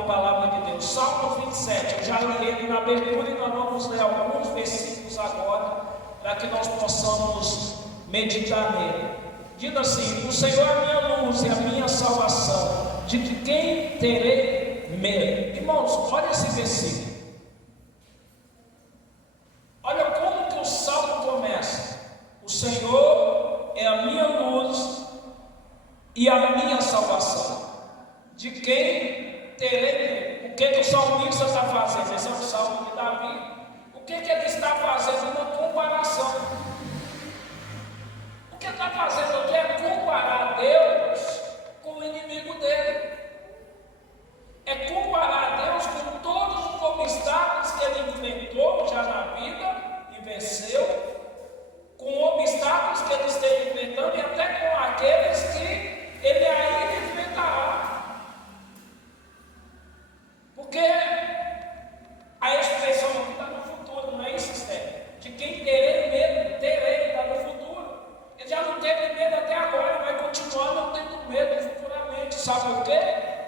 a palavra de Deus. Salmo 27, eu já li ele na abertura e nós vamos ler alguns versículos agora, para que nós possamos meditar nele. Diz assim: o Senhor é a minha luz e a minha salvação, de quem terei medo? Irmãos, olha esse versículo. Olha como que o salmo começa: o Senhor é a minha luz e a minha salvação, de quem terei medo? O que o salmista está fazendo? Esse é o salmo de Davi. O que ele está fazendo? Uma comparação. O que ele está fazendo aqui é comparar Deus com o inimigo dele. É comparar Deus com todos os obstáculos que ele enfrentou já na vida e venceu, com obstáculos que ele esteja enfrentando e até com aqueles que ele ainda enfrentará. Porque a expressão aqui está no futuro, não é isso, Esther? De quem terei medo, terei, está no futuro. Ele já não teve medo até agora, vai continuar não tendo medo futuramente. Sabe por quê?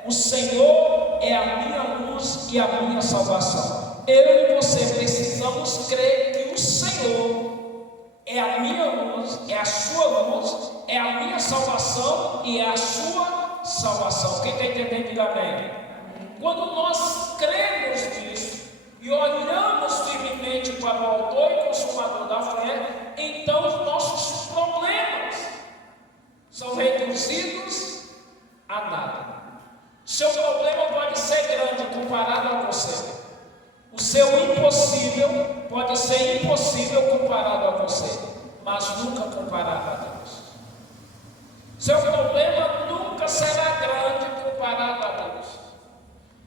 O Senhor é a minha luz e a minha salvação. Eu e você precisamos crer que o Senhor é a minha luz, é a sua luz, é a minha salvação e é a sua salvação. Quem está entendendo, diga amém. Quando nós cremos nisso e olhamos firmemente para o autor e consumador da fé, então os nossos problemas são reduzidos a nada. Seu problema pode ser grande comparado a você. O seu impossível pode ser impossível comparado a você, mas nunca comparado a Deus. Seu problema nunca será grande comparado a Deus.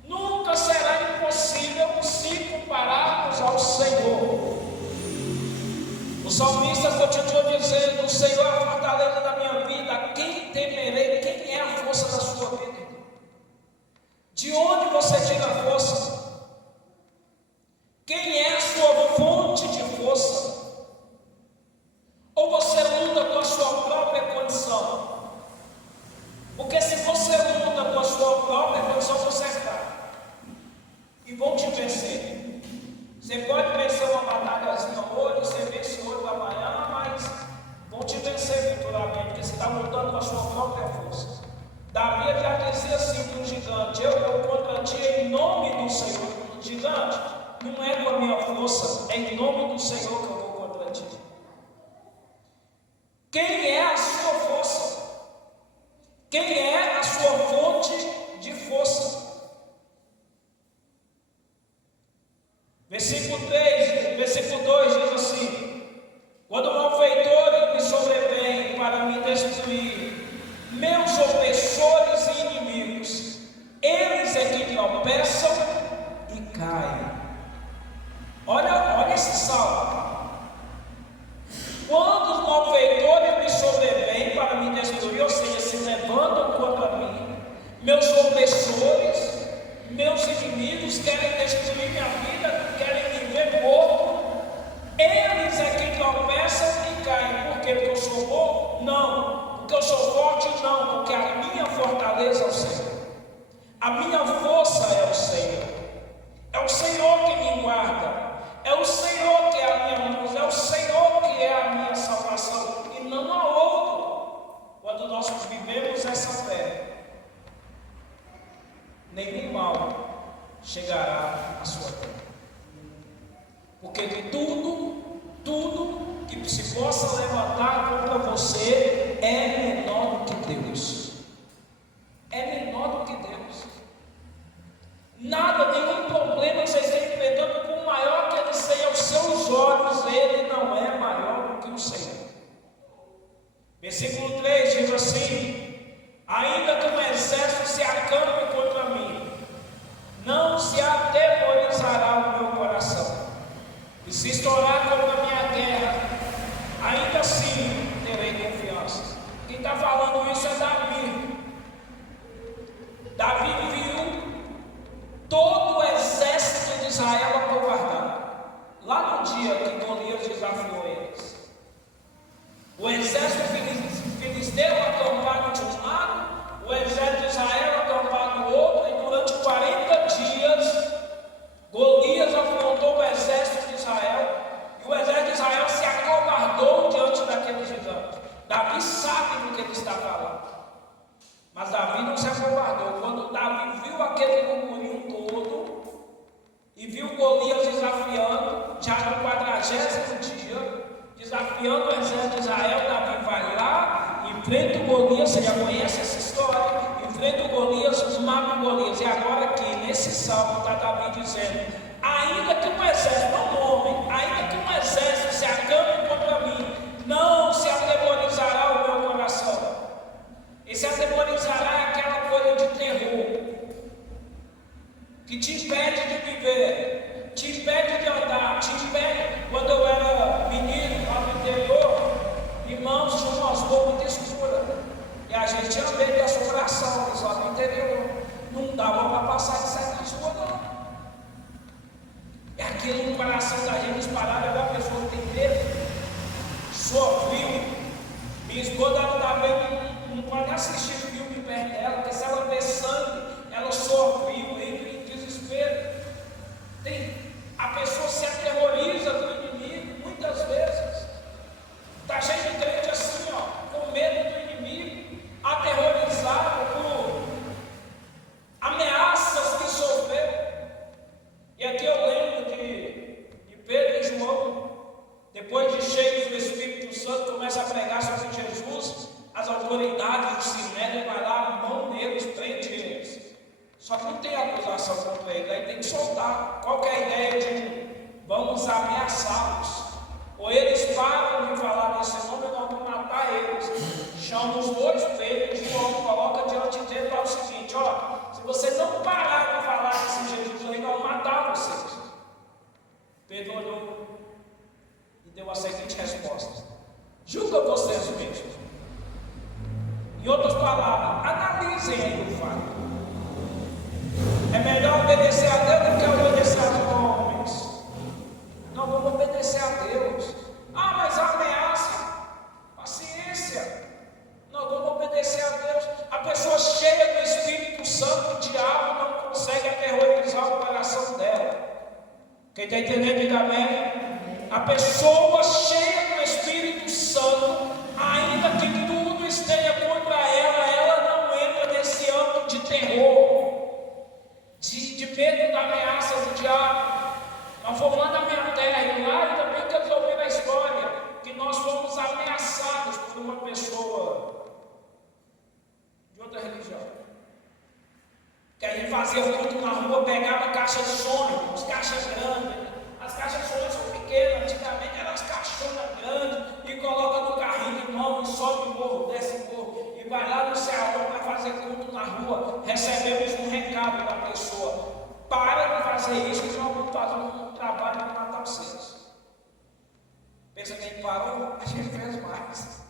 Nunca será impossível se compararmos ao Senhor. O salmista continua dizendo: o Senhor é a fortaleza da minha vida, a quem temerei? Quem é a força da sua vida? De onde você tira a força? Quem é a sua fonte de força? Ou você luta com a sua própria condição? Porque se você luta com a sua própria condição, você é fraco e vão te vencer. Você pode vencer uma batalhazinha hoje, você vence hoje, amanhã, mas vão te vencer futuramente, porque você está lutando com a sua própria força. Davi já dizia assim para o gigante: eu vou contra ti em nome do Senhor. Gigante, não é com a minha força, é em nome do Senhor que eu vou contra ti. Quem é a sua força? Quem é a sua fonte de força? Versículo 3, versículo 2 diz assim: quando malfeitores me sobrevêm para me destruir, meus opressores e inimigos, eles é que tropeçam e caem. Olha esse salmo. Quando os malfeitores me sobrevêm para me destruir, ou seja, se levantam contra mim, meus opressores, meus inimigos querem destruir minha vida, querem me ver morto, eles é que tropeçam e caem. Por quê? Porque eu sou bom? Não. Porque eu sou forte? Não. Porque a minha fortaleza é o Senhor. A minha força é o Senhor. É o Senhor que me guarda. É o Senhor que é a minha luz. É o Senhor que é a minha salvação. E não há outro. Quando nós vivemos essa fé, nenhum mal chegará à sua terra. Porque tudo que se possa levantar contra você é menor do que Deus. É menor do que Deus. Nada, nenhum problema que você esteja enfrentando, por maior que ele seja aos seus olhos, ele não é maior do que o Senhor. Versículo 3 diz assim: ainda que um exército se acampe contra mim, não se atemorizará o meu coração. E se estourar contra a minha guerra, ainda assim terei confiança. Quem está falando isso é Davi. Davi viu todo o exército de Israel acovardado. Lá no dia que Golias desafiou eles, o exército filisteu acampado de um lado, o exército de Israel acampado do outro, e durante 40 enviando o exército de Israel, Davi vai lá, enfrenta o Golias, você já conhece essa história, enfrenta o Golias, mata o Golias. E agora aqui, nesse salmo, está Davi dizendo: ainda que um exército, não um homem, ainda que um exército se acampe contra mim, não se atemorizará o meu coração. Esse atemorizará é aquela coisa de terror, que te impede de viver, te impede de andar, te impede. Quando eu era menino, lá no interior, irmãos, tinha umas ruas muito escuras, e a gente tinha medo de assombração, lá no interior, não dava para passar de certas ruas, não. E aquilo no coração da gente disparado, é uma pessoa que tem medo, sofreu. Minha esposa não pode assistir filme perto dela, porque se ela vê sangue, ela sofreu, entra em desespero. A pessoa se aterroriza do inimigo, muitas vezes. Está cheio de crente assim, ó, com medo do inimigo, aterrorizado por ameaças que sofreu. E aqui eu lembro de Pedro e João, depois de cheios do Espírito Santo, começa a pregar sobre Jesus. As autoridades do Sinédrio vai lá, mão neles, prende eles. Só que não tem acusação contra eles, aí tem que soltar. Qual que é a ideia de vamos ameaçá-los? Ou eles param de falar nesse nome, nós vamos matar eles. Chama os dois, Pedro e João, coloca diante dele e fala o seguinte: ó, se você não parar de falar desse Jesus aí, nós vamos matar vocês. Pedro olhou e deu a seguinte resposta: julga vocês mesmos. Em outras palavras, analisem aí o fato. É melhor obedecer a Deus do que obedecer aos homens. Não vamos obedecer a Deus. Ah, mas a ameaça, paciência. Nós vamos obedecer a Deus. A pessoa cheia do Espírito Santo, o diabo não consegue aterrorizar o coração dela. Quem está entendendo, diga amém. A pessoa cheia do Espírito Santo, ainda que tudo esteja contra ela, ela não entra nesse âmbito de terror, de medo da ameaça do diabo. Nós fomos lá na minha terra, e lá também que eu ouvi a história, que nós fomos ameaçados por uma pessoa de outra religião, que a gente fazia culto na rua, pegava caixa de sonho, as caixas grandes. As caixas de sonho são pequenas, antigamente eram as caixonas grandes, e coloca no carrinho de mão, e sobe o morro, desce o morro, e vai lá no céu para fazer culto na rua. Recebemos um recado da pessoa: para de fazer isso, que nós vamos fazer um trabalho para matar vocês. Pensa quem parou? A gente fez mais.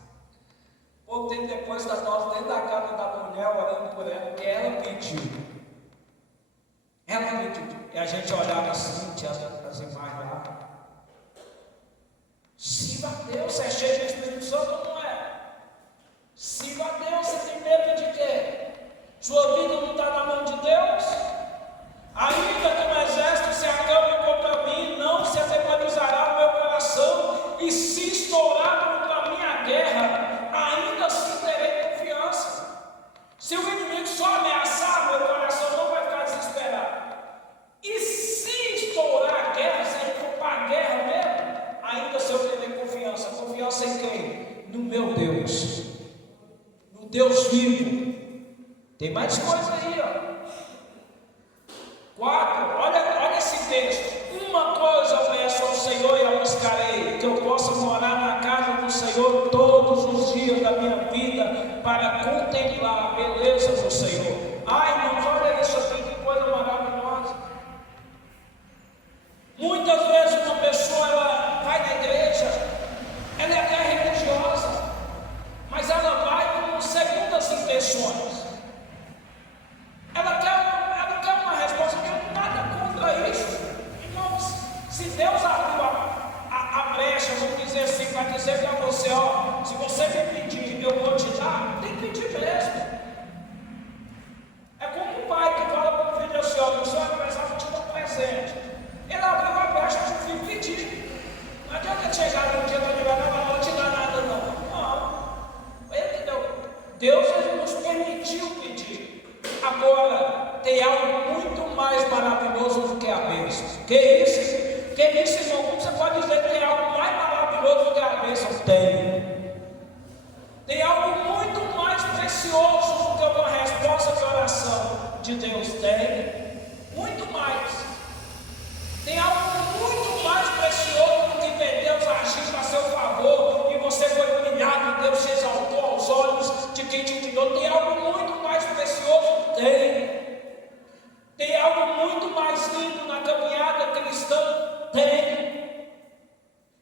Pouco tempo depois, nós dentro da casa da mulher, orando por ela, que ela pediu. Ela pediu. E a gente olhava assim, tinha as imagens lá. Sirva a Deus, você é cheio do Espírito Santo ou não é? Sirva a Deus, você tem medo de quê? Sua vida não está na mão de Deus? Ainda que um exército se acampe contra mim, não se atemorizará o meu coração, e se estourar contra a minha guerra, ainda assim terei confiança. Se o inimigo só ameaçar, meu coração não vai ficar desesperado. E se estourar a guerra, se a gente for para a guerra mesmo, ainda assim eu terei confiança. Confiança em quem? No meu Deus, no Deus vivo. Tem mais coisa aí, ó. 4, olha esse texto. Uma coisa eu peço ao Senhor e a buscarei, que eu possa morar na casa do Senhor todos os dias da minha vida, para contemplar a beleza do Senhor. Ai, irmãos, olha isso aqui, que coisa maravilhosa. Muitas vezes uma pessoa, ela vai na igreja, ela é até religiosa, mas ela vai com segundas intenções. Ela quer uma resposta, que nada contra isso. Irmãos, se Deus abriu a brecha, vamos dizer assim, para dizer para você: ó, se você me pedir, eu vou te dar, tem que pedir mesmo. É como um pai que fala para o filho assim: ó, no seu aniversário eu te dou um presente. Ele abriu a brecha para o filho pedir. Não adianta chegar no dia do aniversário e não vou te dar nada, não. Não. Ele que deu. Deus, ele nos permitiu pedir. Agora, tem algo muito mais maravilhoso do que a bênção. Que isso, irmão? Como você pode dizer que tem algo mais maravilhoso do que a cabeça? Tem algo muito mais precioso do que uma resposta de oração de Deus? Muito mais. Tem algo muito mais precioso do que ver Deus agindo a seu favor e você foi humilhado e Deus te exaltou aos olhos de quem te humilhou. Tem algo muito mais precioso? Tem algo muito mais lindo na caminhada cristã?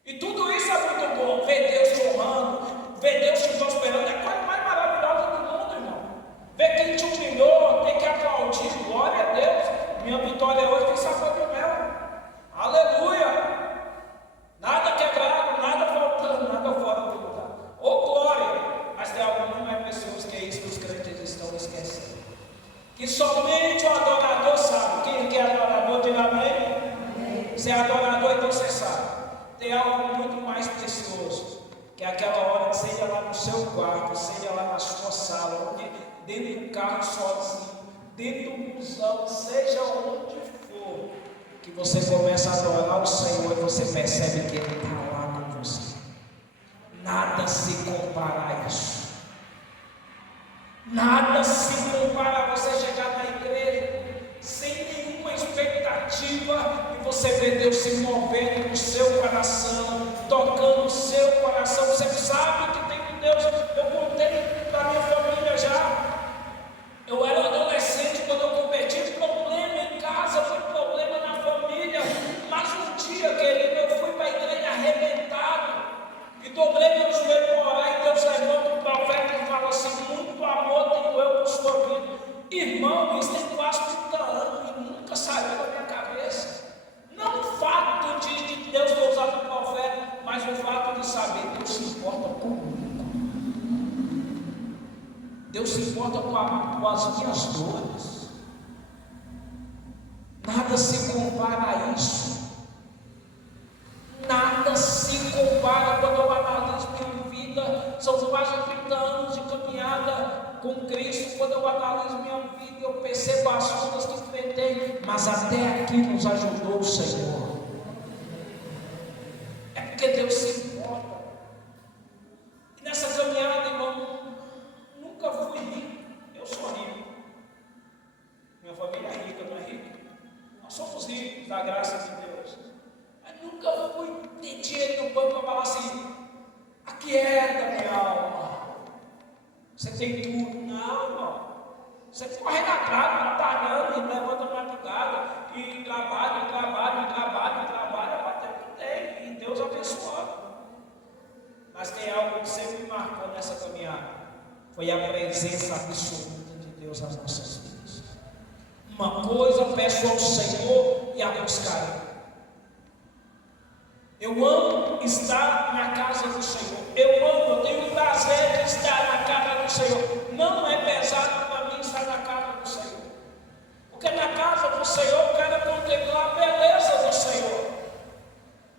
E tudo isso é muito bom. Ver Deus te honrando, ver Deus te prosperando, é a coisa mais maravilhosa do mundo, irmão. Ver quem te humilhou, tem que aplaudir, glória a Deus. Minha vitória hoje tem sabor de mel. Aleluia! Nada quebrado, nada faltando, nada fora do lugar. Oh glória! Mas tem algo muito mais precioso que é isso que os crentes estão esquecendo. Que somente o adorador sabe. Quem é adorador, diga amém. Você é adorador, então você sabe. Tem algo muito mais precioso, que é aquela hora que seja lá no seu quarto, seja lá na sua sala, dentro do carro sozinho, dentro do busão, seja onde for, que você começa a adorar o Senhor e você percebe que Ele está lá com você. Nada se compara a isso. Nada se compara a você chegar na igreja sem nenhuma expectativa e você vê Deus se movendo no seu coração, tocando o seu coração. Você sabe que tem um Deus. Eu contei para minha família já. Eu era adolescente quando eu converti, problema em casa, foi problema na família. Mas um dia, querido, eu fui para a igreja arrebentado e dobrei meu joelho para orar. E Deus levanta o profeta e fala assim: muito amor tenho eu por sua vida. Irmão, isso tem quase 30 anos e nunca saiu da minha cabeça. Não o fato de Deus ter usado o profeta, mas o fato de saber que Deus se importa comigo. Deus se importa com as minhas dores. Nada se compara a isso. Nada se compara. Quando eu analiso minha vida, são quase 30 anos de caminhada com Cristo. Quando eu analiso minha vida, eu percebo as lutas que enfrentei, mas até aqui nos ajudou o Senhor. É porque Deus se importa. E nessa caminhada, irmão, nunca fui rico. Eu sou rico. Minha família é rica, não é rica? Nós somos ricos, da graça de Deus. Mas nunca fui ter dinheiro no banco para falar assim: aqui é da minha alma. Você tem tudo. Não, irmão. Você corre na casa, batalhando, e levanta na madrugada, e trabalha, até que tem, e Deus abençoando. Mas tem algo que sempre me marcou nessa caminhada: foi a presença absoluta de Deus nas nossas vidas. Uma coisa eu peço ao Senhor e a buscarei. Eu amo estar na casa do Senhor. Eu tenho o prazer de estar na casa do Senhor. Não é pesado para mim estar na casa do Senhor. Porque na casa do Senhor eu quero contemplar a beleza do Senhor.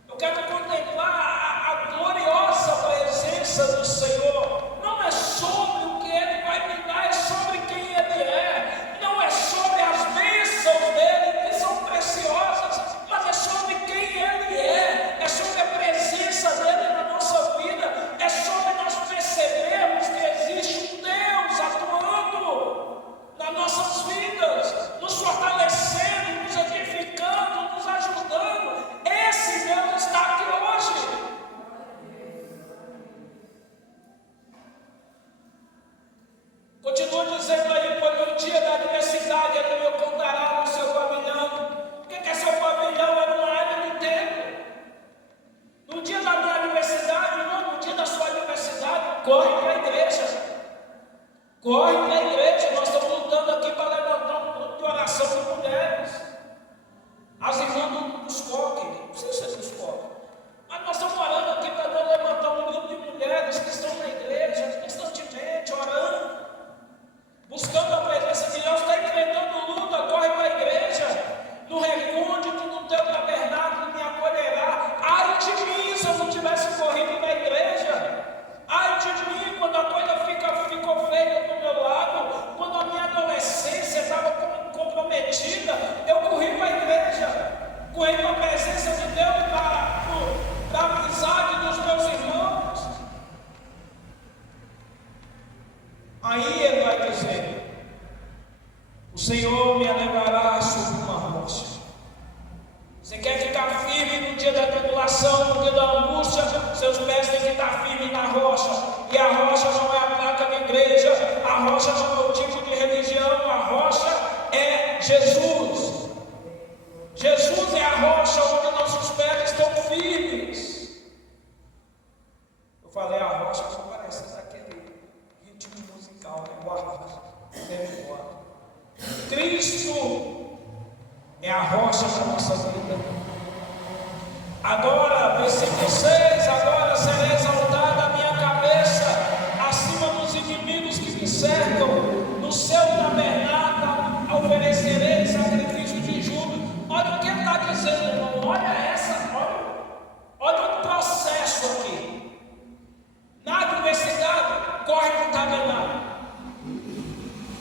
Eu quero contemplar a gloriosa presença do Senhor. Não é sobre o que Ele vai me dar, é sobre quem Ele é. Não é sobre as bênçãos dEle, que são preciosas, mas é sobre quem Ele é. É sobre a presença dEle na nossa vida. É sobre nós percebermos que existe um Deus atuando nas nossas vidas, nos fortalecendo, nos edificando, nos ajudando. Esse Deus está aqui hoje. Continua dizendo aí: pois no dia da adversidade Ele me contará no seu pavilhão. O que é seu pavilhão? Era uma área do templo. No dia da minha adversidade, não, no dia da sua adversidade, corre para a igreja. Corre para a igreja. Nós estamos lutando aqui para levantar um grupo de oração de mulheres. As irmãs dos coques, não sei se é dos coques, mas nós estamos orando aqui para levantar um grupo de mulheres que estão na igreja, constantemente orando, buscando a presença de Deus. Está enfrentando luta, corre para a igreja. No recôndito do teu tabernáculo me acolherá. Ai de mim se eu não tivesse corrido para a igreja. Ai de mim está firme na rocha, e a rocha não é a placa da igreja, a rocha não é o tipo de religião, a rocha é Jesus. Jesus é a rocha onde nossos pés estão firmes. Eu falei a rocha, mas parece daquele ritmo musical, né? Guarda, Cristo é a rocha da nossa vida. Agora, versículo 6, agora será exaltada a minha cabeça acima dos inimigos que me cercam, no seu tabernáculo oferecerei sacrifício de júbilo. Olha o que ele está dizendo, irmão, olha o processo aqui. Na adversidade, corre para o tabernáculo.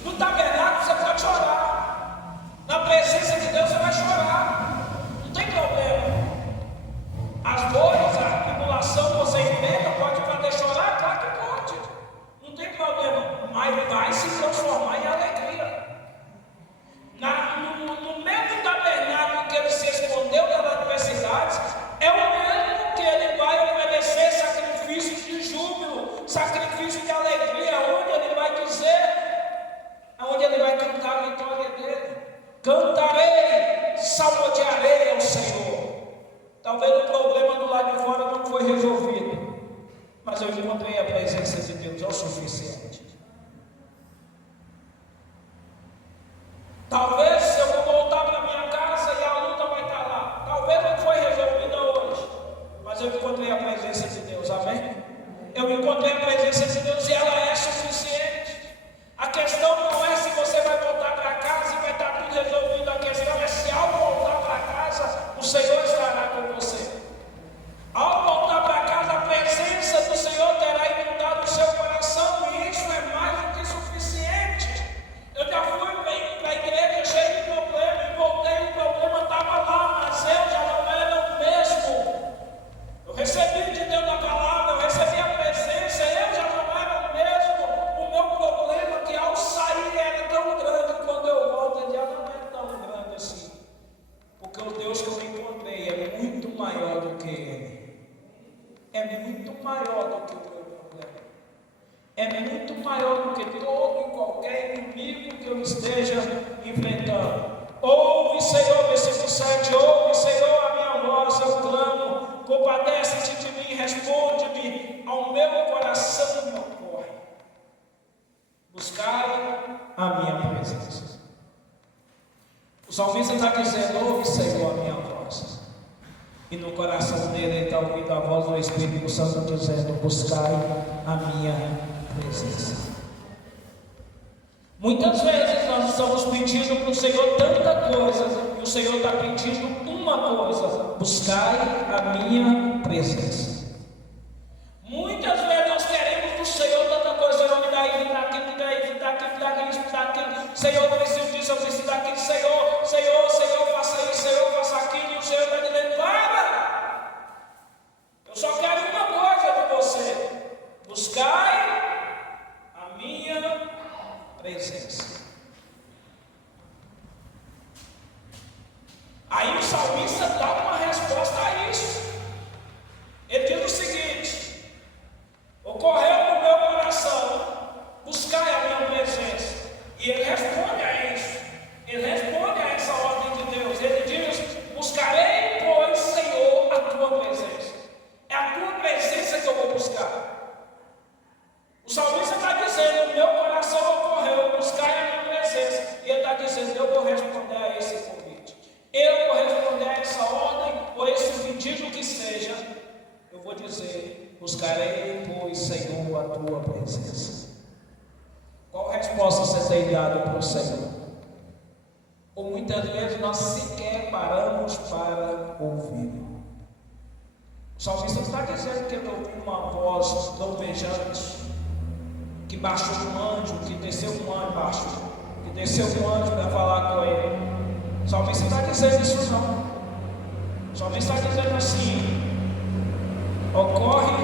No tabernáculo você pode chorar, na presença de Deus você vai chorar, não tem problema. As dores, a tribulação você enfrenta, pode fazer chorar? Claro que pode, não tem problema, mas vai se transformar em alegria. No mesmo tabernáculo que ele se escondeu das adversidades, é o mesmo que ele vai oferecer sacrifício de júbilo, sacrifício de alegria, onde ele vai dizer, onde ele vai cantar a vitória dele. Cantarei, salmodiarei ao Senhor. Talvez o problema do lado de fora não foi resolvido, mas eu encontrei a presença de Deus, é o suficiente. Talvez se eu vou voltar para minha casa e a luta vai estar lá, talvez não foi resolvida hoje, mas eu encontrei a presença de Deus, amém? Eu encontrei a presença de Deus e ela é suficiente. A questão não é se você vai voltar para casa e vai estar tudo resolvido, a questão é se ao voltar para casa, o Senhor estará com você. Ao voltar para casa, a presença do Senhor terá inundado o seu coração, e isso é mais do que suficiente. Eu já fui para a igreja cheio de problema, e voltei, o problema estava lá, mas eu já não era o mesmo. Eu recebi de Deus a palavra, eu recebi a presença, eu já não era o mesmo. O meu problema, que ao sair era tão grande, quando eu volto, ele já não é tão grande assim. Porque o Deus que eu encontrei é muito maior do que ele. É muito maior do que o meu problema. É muito maior do que todo e qualquer inimigo que eu esteja enfrentando. Ouve, Senhor, versículo 7, ouve, Senhor, a minha voz, eu clamo, compadece-te de mim, responde-me, ao meu coração me ocorre. Buscai a minha presença. O salmista está dizendo, ouve, Senhor, a minha voz. E no coração dele ele está ouvindo a voz do Espírito Santo dizendo, buscai a minha presença. Muitas vezes nós estamos pedindo para o Senhor tanta coisa, e o Senhor está pedindo uma coisa: buscai a minha presença. Muitas vezes nós queremos do Senhor tanta coisa, Senhor, me dá isso, me dá aquilo, me dá isso, me dá aquilo, me dá isso, me dá aquilo. Senhor, eu preciso disso, eu preciso daquilo. Senhor, Senhor, Senhor, faça isso, Senhor, faça aquilo. E o Senhor está dizendo, para! Eu só quero uma coisa de você: buscai a minha presença. Aí o salmista dá uma resposta a isso. Ele diz o seguinte: ocorreu no meu coração, buscai a minha presença. E ele responde a isso. Ele responde a essa ordem de Deus. Ele diz: buscarei, pois, Senhor, a tua presença. É a tua presença que eu vou buscar. O salmista está dizendo, o meu coração ocorreu, buscar a minha presença. E ele está dizendo, eu vou responder a esse convite. Eu vou responder a essa ordem, ou esse pedido que seja. Eu vou dizer, buscarei, pois, Senhor, a tua presença. Qual resposta você tem dado para o Senhor? Ou muitas vezes nós sequer paramos para ouvir. O salmista está dizendo que ele ouviu uma voz trovejante, que baixou um anjo, que desceu um anjo, baixo, que desceu um anjo para falar com ele. O salmista está dizendo isso não. O salmista está dizendo assim: ocorre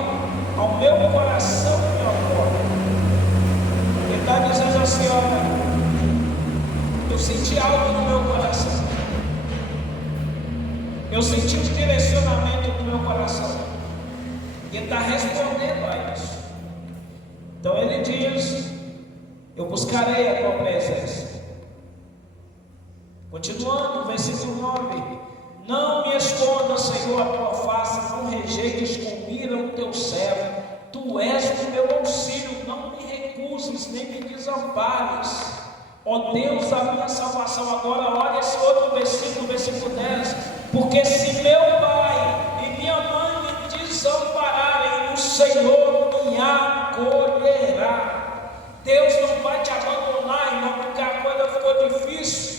ao meu coração, me ocorre. Ele está dizendo assim: olha, eu senti algo no meu coração. Eu senti um direcionamento no meu coração. E ele está respondendo a isso. Então ele diz: eu buscarei a tua presença. Continuando, versículo 9: não me esconda, Senhor, a tua face, não rejeites com ira o teu servo. Tu és o meu auxílio, não me recuses, nem me desampares. Ó Deus da minha salvação. Agora olha esse outro versículo, versículo 10: porque se meu pai e minha mãe me desampararem, o Senhor me acolherá. Deus não vai te abandonar, irmão, porque a coisa ficou difícil.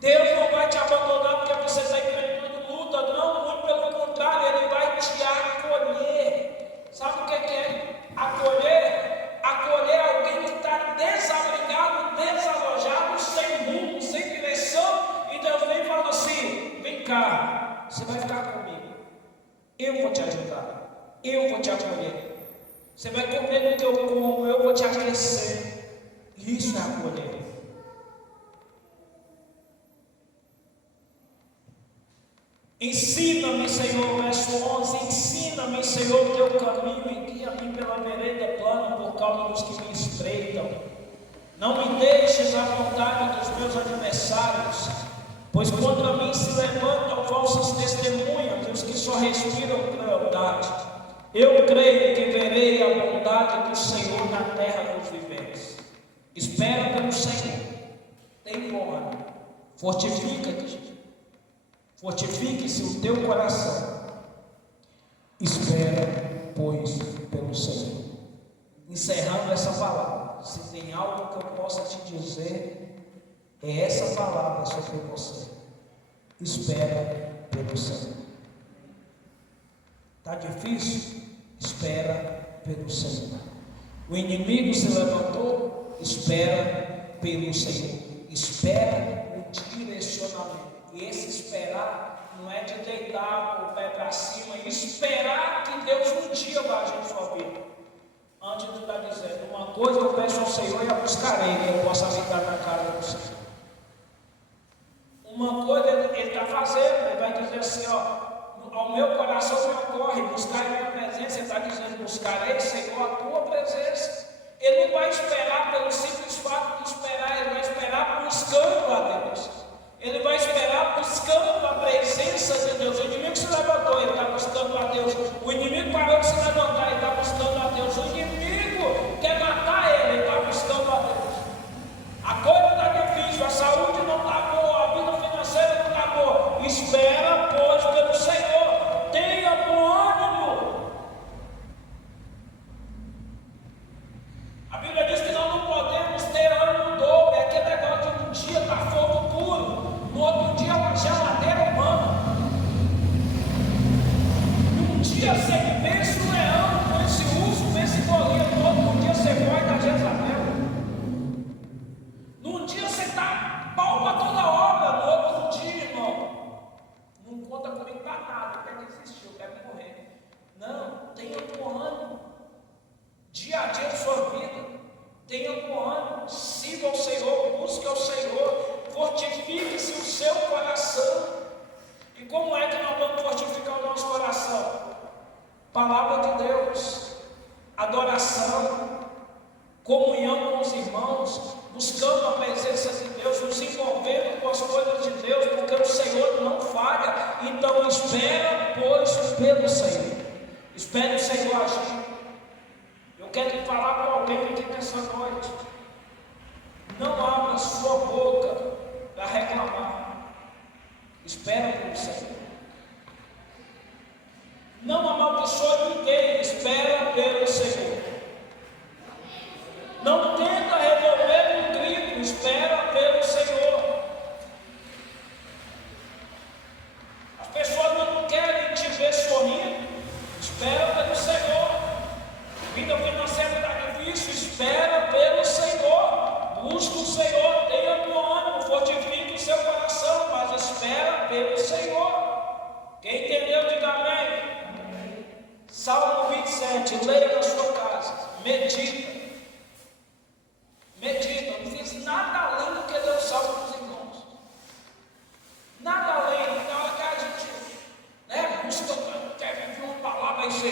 Deus não vai te abandonar porque você está enfrentando luta, não, muito pelo contrário, Ele vai te acolher. Sabe o que é acolher? Acolher alguém que está desabrigado, desalojado, sem rumo, sem direção, e Deus vem e fala assim: vem cá, você vai ficar comigo, eu vou te ajudar, eu vou te acolher, você vai comer no que eu como, eu vou te aquecer. Isso é acolher. Ensina-me, Senhor, verso 11: ensina-me, Senhor, o teu caminho e guia-me pela vereda plana por causa dos que me espreitam. Não me deixes à vontade dos meus adversários, pois contra mim se levantam falsas testemunhas e os que só respiram crueldade. Eu creio que verei a bondade do Senhor na terra dos viventes. Espera pelo Senhor, tem bom ânimo, fortifica-te. Fortifique-se o teu coração. Espera, pois, pelo Senhor. Encerrando essa palavra, se tem algo que eu possa te dizer, é essa palavra sobre você. Espera pelo Senhor. Está difícil? Espera pelo Senhor. O inimigo se levantou? Espera pelo Senhor. Espera o direcionamento. E esse esperar não é de deitar o pé para cima e esperar que Deus um dia vá agir em sua vida. Antes de estar dizendo, uma coisa eu peço ao Senhor e a buscarei, que eu possa habitar na casa do Senhor. Uma coisa Ele está fazendo, Ele vai dizer assim, ó, ao meu coração me ocorre, buscar a minha presença. Ele está dizendo, buscarei, Senhor, a tua presença. Ele não vai esperar pelo simples fato de esperar, Ele vai esperar buscando a Deus. Ele vai esperar buscando a presença de Deus. O inimigo se levantou, ele está buscando a Deus. O inimigo parou de se levantar, ele está buscando a Deus. O inimigo quer matar ele está buscando a Deus. A coisa está difícil, a saúde não está boa, a vida financeira não está boa. Espera, pois, pelo Senhor. Tenha bom ânimo. A Bíblia diz que nós não podemos ter ânimo dobro. É aquele negócio de um dia está fogo puro, no outro dia uma geladeira humana. Um dia você vence o leão com esse urso, vence Golias, no outro dia você vai da Jezabel. Num dia você está pau para toda obra, no outro dia, irmão, não conta comigo para nada, eu quero desistir, eu quero morrer. Não, tenha bom ânimo. Dia a dia de sua vida, tenha bom ânimo, siga o Senhor, busque ao Senhor, fortifique-se o seu coração. E como é que nós vamos fortificar o nosso coração? Palavra de Deus, adoração, comunhão com os irmãos, buscando a presença de Deus, nos envolvendo com as coisas de Deus, porque o Senhor não falha. Então espera, pois, pelo Senhor. Espere o Senhor agir. Eu quero falar para alguém aqui nessa noite: não abra sua boca para reclamar. Espera pelo Senhor. Não amaldiçoe ninguém. Espera pelo Senhor. Não tenta resolver um grito. Espera pelo Senhor. As pessoas não querem te ver sorrindo. Espera pelo Senhor. Vida financeira está difícil. Espera pelo Senhor. Busca o Senhor. Tenha bom ânimo. Fortifique o seu coração. Mas espera pelo Senhor. Quem entendeu, diga amém. Salmo 27. Leia na sua casa. Medita. Medita. Não fiz nada além do que ler o salmo dos irmãos. Nada além. Na hora que a gente busca, quer viver uma palavra, aí você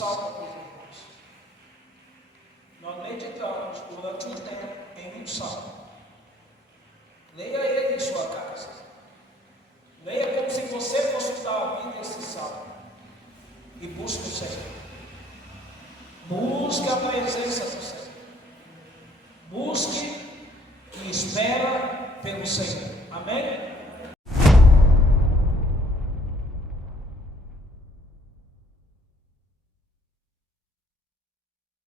salmo para os irmãos. Nós meditamos durante um tempo em um salmo. Leia ele em sua casa. Leia como se você fosse estar ouvindo esse salmo. E busque o Senhor. Busque a presença do Senhor. Busque e espera pelo Senhor. Amém?